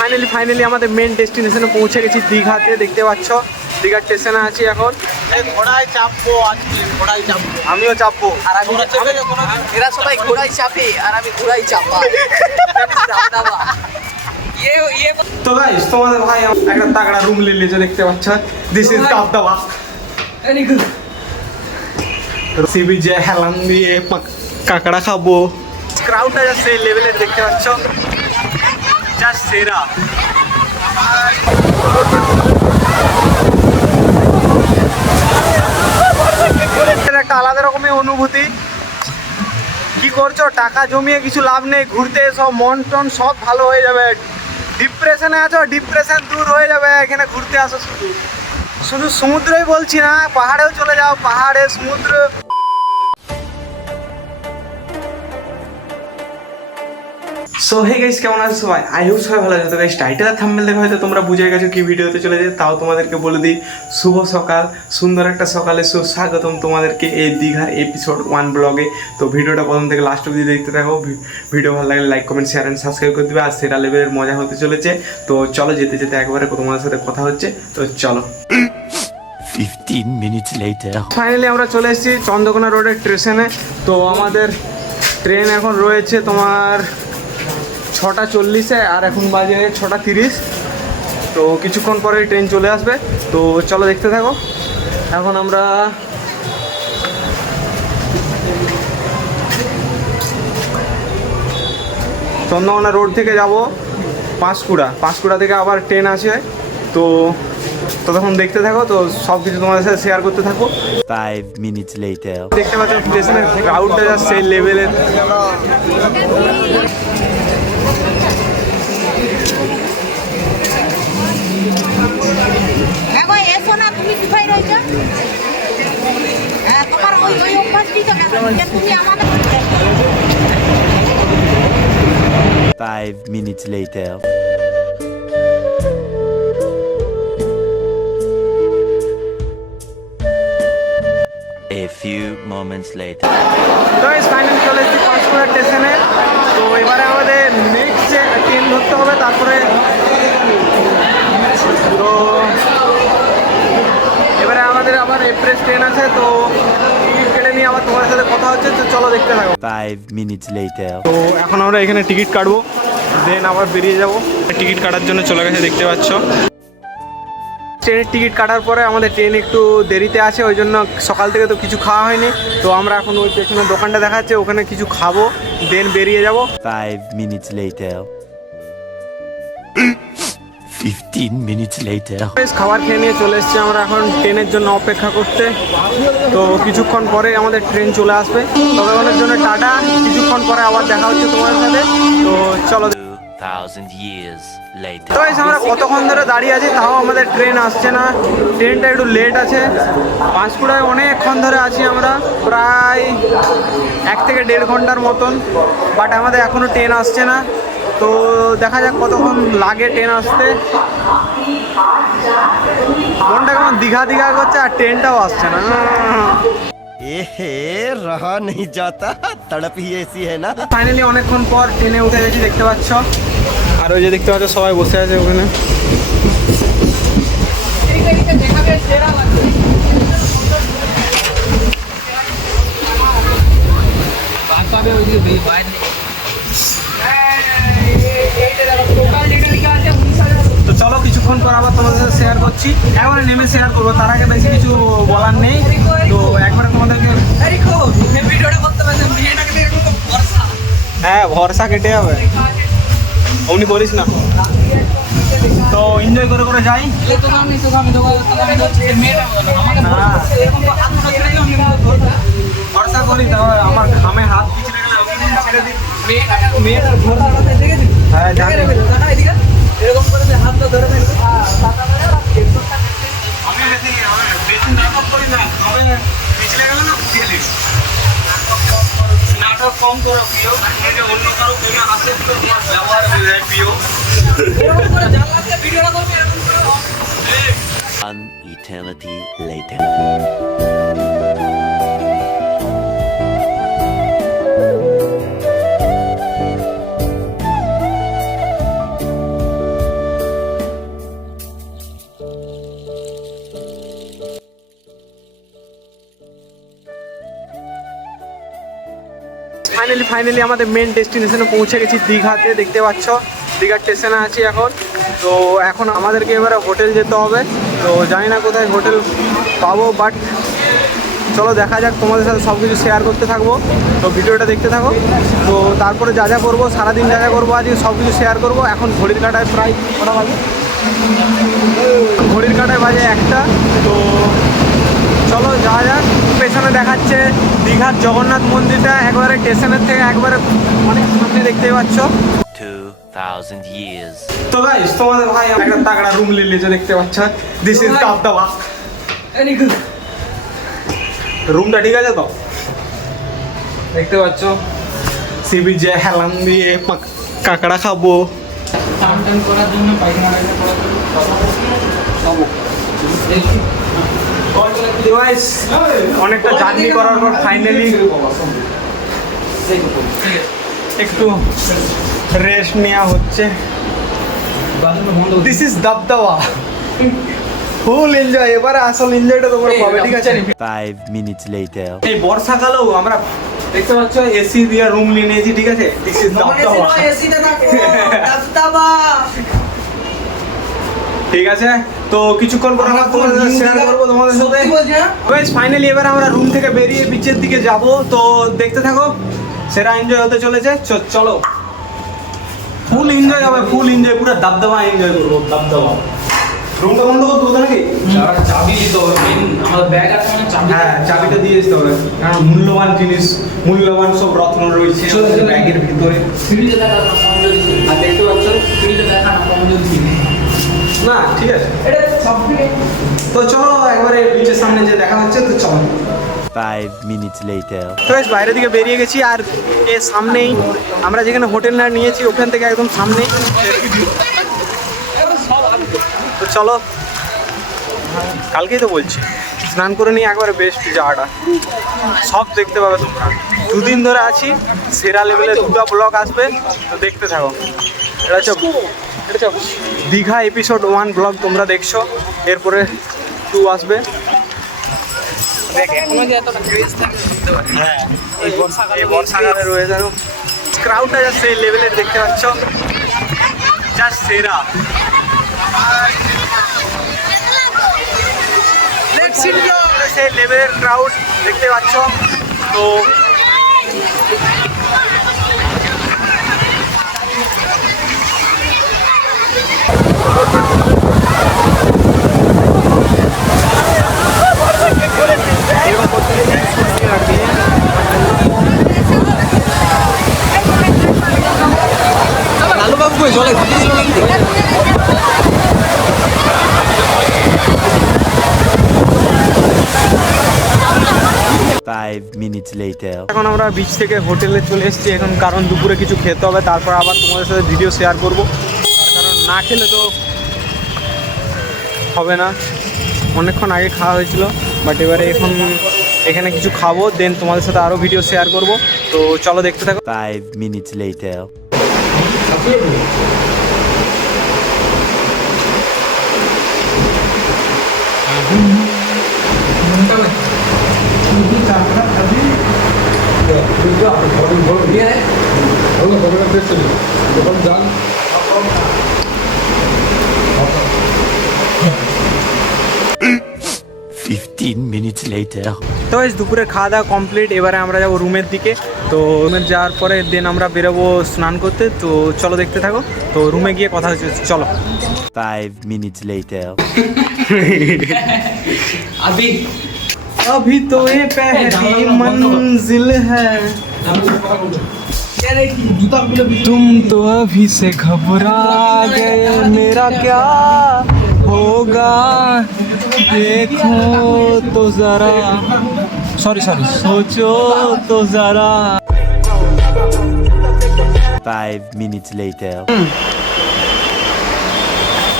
Finally আমাদের main ডেস্টিনেশনে পৌঁছে গেছি, দীঘাতে। দেখতে পাচ্ছ দীঘার স্টেশনে আছি এখন। ঘোড়ায় চাপবো আজকে, ঘোড়ায় চাপবো। আমিও চাপবো। আর এরা সবাই ঘোড়ায় চাপে আর আমি ঘোড়ায় চাপা। তো গাইস তোমাদের ভাই একটা তাগড়া রুম নিয়ে নিয়েছে, দেখতে পাচ্ছ। This is Dabdaba. Very good. সি বিচে হেলান দিয়ে কাঁকড়া খাবো। ক্রাউডটা যা সেই লেভেলের, দেখতে পাচ্ছ, জাস্ট সেরা। একটা আলাদা রকমের অনুভূতি। কি করছো? টাকা জমিয়ে কিছু লাভ নেই, ঘুরতে সব মন টন সব ভালো হয়ে যাবে। ডিপ্রেশনে আছো, ডিপ্রেশন দূর হয়ে যাবে এখানে ঘুরতে আসো। শুধু শুধু সমুদ্রই বলছি না, পাহাড়েও চলে যাও, পাহাড়ে সমুদ্র। সো হে গাইস, কেমন আছো সবাই? আই হোপ সবাই ভালো আছে। তো গাইস টাইটেল আর থাম্বনেল দেখে হয়তো তোমরা বুঝে গেছো কি ভিডিওতে চলে যায়। তাও তোমাদেরকে বলে দিই, শুভ সকাল, সুন্দর একটা সকালে সুস্বাগতম তোমাদেরকে এই দীঘার এপিসোড 1 ব্লগে। তো ভিডিওটা প্রথম থেকে লাস্ট অবধি দেখতে থাকো। ভিডিও ভালো লাগলে like comment share and subscribe করে দেবে। আর সেরা লেভেলের মজা হতে চলেছে। তো চলো যেতে যেতে একবারে তোমাদের সাথে কথা হচ্ছে। তো চলো। 15 minutes later. ফাইনালি আমরা চলে এসেছি চন্দ্রকোনা রোডের স্টেশনে। তো আমাদের ট্রেন এখন রয়েছে তোমার 6:40-এ, আর এখন বাজে 6:30। তো কিছুক্ষণ পরে ট্রেন চলে আসবে। তো চলো দেখতে থাকো। এখন আমরা চন্দ্রকোনা রোড থেকে যাব পাঁশকুড়া থেকে আবার ট্রেন আছে। তো তখন দেখতে থাকো। তো সব কিছু তোমাদের সাথে শেয়ার করতে থাকো। 5 minutes later. দেখতে পাচ্ছ স্টেশনের ক্রাউডটা যা সেই লেভেলের। এসো না, তুমি কোথায় রয়েছো? তোমার ওই অভ্যাসটি তো তুমি আমাদের 5 minutes later. A few moments later. তো ফাইনালি চলে এসেছি পাঁশকুড়া স্টেশনে। তো এবারে আমাদের নেক্সট যে ট্রেন ধরতে হবে, তারপরে তো এবারে আমাদের আবার এক্সপ্রেস ট্রেন আছে। তো টিকিট কেটে নিয়ে আবার তোমার সাথে কথা হচ্ছে। তো চলো দেখতে থাকো। 5 minutes later. তো এখন আমরা এখানে টিকিট কাটবো, দেন আবার বেরিয়ে যাব। টিকিট কাটার জন্য চলে গেছে, দেখতে পাচ্ছ। ট্রেনের টিকিট কাটার পরে আমাদের ট্রেন একটু দেরিতে আছে, ওই জন্য সকাল থেকে তো কিছু খাওয়া হয়নি। তো আমরা এখন ওই পেছনে দোকানটা দেখাচ্ছে, ওখানে কিছু খাবো, দেন বেরিয়ে যাব। 5 minutes later. 15 minutes later. খাবার খেয়ে নিয়ে চলে এসেছি আমরা এখন ট্রেনের জন্য অপেক্ষা করতে। তো কিছুক্ষণ পরে আমাদের ট্রেন চলে আসবে। ততক্ষণের জন্য টাটা, কিছুক্ষণ পরে আবার দেখা হচ্ছে তোমার সাথে। তো চলো। 2000 years later. তো আমরা কতক্ষণ ধরে দাঁড়িয়ে আছি, তাও আমাদের ট্রেন আসছে না। ট্রেনটা একটু লেট আছে। পাঁশকুড়ায় অনেকক্ষণ ধরে আছি আমরা, প্রায় 1 থেকে 1.5 ঘন্টার মতন, বাট আমাদের এখনও ট্রেন আসছে না। তো দেখা যাক কতক্ষণ লাগে ট্রেন আসতে। মনটা কেমন দীঘা দীঘা করছে, আর ট্রেনটাও আসছে না। रहा नहीं जाता, तड़प ही ऐसी है ना। ফাইনালি অনেকক্ষণ পর ট্রেনে উঠে গেছি, দেখতে পাচ্ছ। আর ওই যে দেখতে পাচ্ছ সবাই বসে আছে ওখানে। তো চলো কিছুক্ষণ পর আবার তোমাদের সাথে শেয়ার করছি। একবারে নেমে শেয়ার করবো, তার আগে বেশি কিছু বলার নেই। তো একবারে তোমাদেরকে হ্যাঁ ভরসা কেটে যাবে, অমনি করিস না। তো এনজয় করে করে যাই। ভরসা করি, তাহলে আমার ঘামে হাত পিছলে গেলে ছেড়ে দিই। হ্যাঁ জানি, এরকম করে হাতটা ধরে থাকবে। আমি বেশি নাটক করি না, আমি পিছলে গেলে না ফুটিয়ে দিই। নাটক কম করো প্রিয়, অন্য কারো প্রেমে হাসে তো তোমার ব্যবহার হয়ে যায় প্রিয়। এরকম করে জানলাতে ভিডিওটা করবে, এরকম করে। An eternity later. ফাইনালি আমাদের মেন ডেস্টিনেশনে পৌঁছে গেছি, দীঘাতে। দেখতে পাচ্ছ দীঘার স্টেশনে আছি এখন। তো এখন আমাদেরকে এবারে হোটেল যেতে হবে। তো জানি না কোথায় হোটেল পাবো, বাট চলো দেখা যাক, তোমাদের সাথে সব কিছু শেয়ার করতে থাকবো। তো ভিডিওটা দেখতে থাকো। তো তারপরে যা যা করবো, সারাদিন যা যা করবো আজকে সব কিছু শেয়ার করবো। এখন ঘড়ির কাঁটায় প্রায় কটা বাজে? ঘড়ির কাঁটায় বাজে 1টা। তো চলো যাওয়া যাক। পেছনে দেখাচ্ছে দীঘার জগন্নাথ মন্দিরটা, একবারে স্টেশনের থেকে একবারে অনেক সামনে দেখতেই পাচ্ছ। 2000 years. তো গাইস তোমাদের ভাই একটা তাগড়া রুম নিয়ে নিয়েছে, দেখতে পাচ্ছ। This is Dabdaba. রুমটা ঠিক আছে তো? দেখতে পাচ্ছ সি বিচে হেলান দিয়ে কাঁকড়া খাবো। Guys, অনেকটা জার্নি করার পর ফাইনালি একটু রেস্ট নেওয়া হচ্ছে। This is Dabdaba. Full enjoy. এবারে আসল এনজয়টা তোমরা পাবে, ঠিক আছে? 5 minutes later. এই বর্ষাকালেও আমরা দেখতে পাচ্ছ এসি দিয়ে রুম নিয়ে নিয়েছি, ঠিক আছে? This is Dabdaba. ঠিক আছে, তো কিছুক্ষণ পর আমরা তোমাদের সাথে শেয়ার করবো তোমাদের সাথে। গাইস ফাইনালি এবার আমরা রুম থেকে বেরিয়ে বিচের দিকে যাব। তো দেখতে থাকো, সেরা এনজয় হতে চলেছে। চলো, ফুল এনজয় হবে, ফুল এনজয়, পুরো দাবদাবা এনজয় করবো। দাবদাবা। রুমটা বন্ধ করতে হবে নাকি? চাবি দিতে হবে, আমাদের ব্যাগ আছে মানে চাবি। হ্যাঁ, চাবিটা দিয়ে আসতে হবে, কারণ মূল্যবান জিনিস, মূল্যবান সব রত্ন রয়েছে আমাদের ব্যাগের ভিতরে। সিঁড়িতে দেখা না কমজোরি ছিল। আর দেখতে পাচ্ছ সিঁড়িতে দেখা না কমজোরি ছিল। না, ঠিক আছে। এটা সব তো চলো একবারে বিচের সামনে যে দেখা হচ্ছে, তো চলো। 5 minutes later. তো বেশ বাইরের দিকে বেরিয়ে গেছি, আর এর সামনেই আমরা যেখানে হোটেল না নিয়েছি ওখান থেকে একদম সামনেই। তো চলো, কালকেই তো বলছি, স্নান করে নিয়ে একবারে বেস্ট জায়গাটা, সব দেখতে পাবে তোমরা। দুদিন ধরে আছি, সেরা লেভেলের 2টা ব্লগ আসবে, তো দেখতে থাকো। এটা হচ্ছে দীঘা এপিসোড 1 ব্লগ তোমরা দেখছো, এরপরে 2 আসবে। এখনো যে এতটা ক্রেজ থাকে বুঝতে পারি। হ্যাঁ, এই বর্ষাকালে বর্ষাকালের ওয়েদারও ক্রাউডটা যা সেই লেভেলের দেখতে পাচ্ছ, জাস্ট সেরা। সেই লেভেলের ক্রাউড দেখতে পাচ্ছ। তো লালু বাবু কই জলে ঘুরতে দিল নাকি? 5 minutes later. এখন আমরা বিচ থেকে হোটেলে চলে এসেছি এখন, কারণ দুপুরে কিছু খেতে হবে, তারপর আবার তোমাদের সাথে ভিডিও শেয়ার করবো। কারণ না খেলে তো হবে না। অনেকক্ষণ আগে খাওয়া হয়েছিল, বাট এবারে এখন এখানে কিছু খাবো, দেন তোমাদের সাথে আরও ভিডিও শেয়ার করবো। তো চলো দেখতে থাকো। 5 minutes later. minutes later. তো বেশ দুপুরে খাওয়া দাওয়া কমপ্লিট, এবারে আমরা যাবো রুমের দিকে। তো রুমে যাওয়ার পরে দেন আমরা বেরোবো স্নান করতে। তো চলো দেখতে থাকো, তো রুমে গিয়ে কথা হচ্ছে, চলো। 5 minutes later. अभी तो ये पहली मंजिल है, तुम तो अभी से घबरा गए, मेरा क्या होगा देखो तो जरा, सॉरी सोचो तो जरा। 5 minutes later.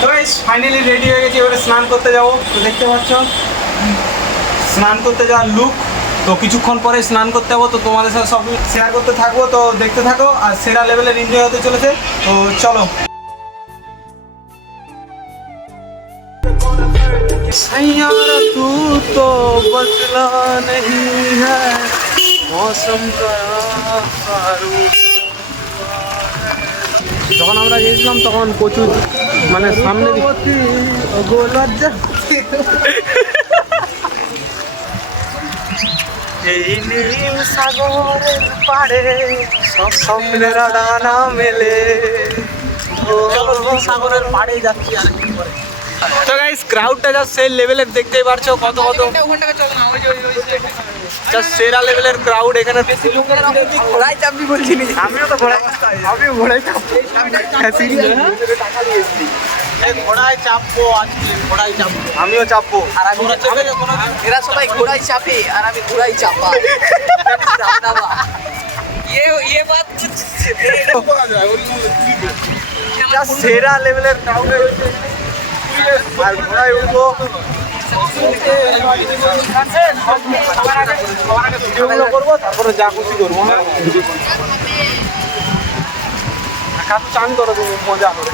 তো ফাইনালি রেডি হয়ে গেছি, এবারে স্নান করতে যাবো। তো দেখতে পাচ্ছ স্নান করতে যাওয়ার লুক। তো কিছুক্ষণ পরে স্নান করতে যাবো, তো তোমাদের সাথে সব শেয়ার করতে থাকবো। তো দেখতে থাকো, আর সেরা লেভেলের এনজয় হতে চলেছে। তো চলো। सैयारा तू तो बदला नहीं है मौसम का। যখন আমরা গিয়েছিলাম তখন প্রচুর মানে সামনে এই নীল সাগরের পাড়ে সব স্বপ্নের ডানা মেলে। সাগরের পাড়ে যাচ্ছি আর কি করে তো গাইস ক্রাউডটা যা সেই লেভেলের দেখতেই পারছো, কত কত ওখানটাকে চল না, ওই যে যা সেরা লেভেলের ক্রাউড এখানে। ঘোড়ায় চাপবি বলছিলি। আমিও তো ঘোড়ায় চাপবো। হ্যাঁ, serious? ঘোড়ায় চাপবো আজকে, ঘোড়ায় চাপবো। আমিও চাপবো। আর আমি এরা সবাই ঘোড়ায় চাপে আর আমি ঘোড়ায় চাপাই। ये बात कुछ যা সেরা লেভেলের ক্রাউড আর ঘোড়ায় উঠবো। ভিডিওগুলো করবো, তারপরে যা খুশি করবো। হ্যাঁ, খালি চান করো তুমি মজা করে।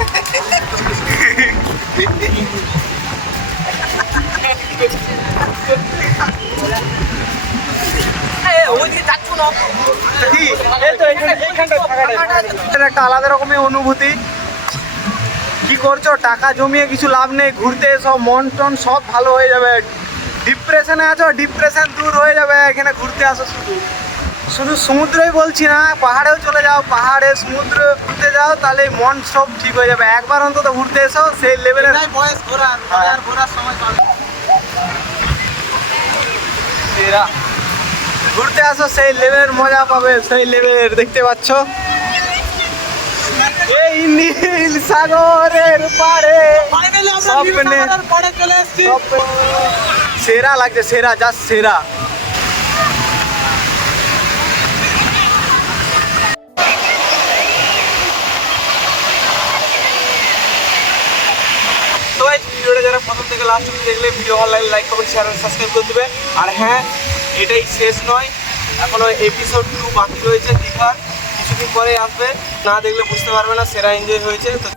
ওইদিকে যাচ্ছ না। কি? এই তো এইখানটায় থাকাটা। এটা একটা আলাদা রকমের অনুভূতি। কি করছো? টাকা জমিয়ে কিছু লাভ নেই, ঘুরতে এসো, মন টন সব ভালো হয়ে যাবে। ডিপ্রেশনে আছো, ডিপ্রেশন দূর হয়ে যাবে, এখানে ঘুরতে আসো। শুধু শুধু সমুদ্রই বলছি না, পাহাড়েও চলে যাও, পাহাড়ে সমুদ্র ঘুরতে যাও, তাহলে মন সব ঠিক হয়ে যাবে। একবার অন্তত ঘুরতে এসো, সেই লেভেলের বয়স ঘোরার, আর ঘোরার সময় পাবে। সেরা। ঘুরতে আসো, সেই লেভেলের মজা পাবে, সেই লেভেলের। দেখতে পাচ্ছ এই নীল সাগরের পাড়ে স্বপ্নে পরে চলে এসেছি। সেরা লাগছে, সেরা, জাস্ট সেরা। তো এই ভিডিওটা যারা প্রথম থেকে লাস্ট অবধি দেখলে, ভিডিও ভালো লাগলে লাইক কমেন্ট শেয়ার সাবস্ক্রাইব করে দেবে। আর হ্যাঁ, এটাই শেষ নয়, এখনো এপিসোড 2 বাকি রয়েছে দীঘার। কিছুদিন পরে আসবে, না দেখলে বুঝতে পারবে না সেরা এনজয় হয়েছে। তো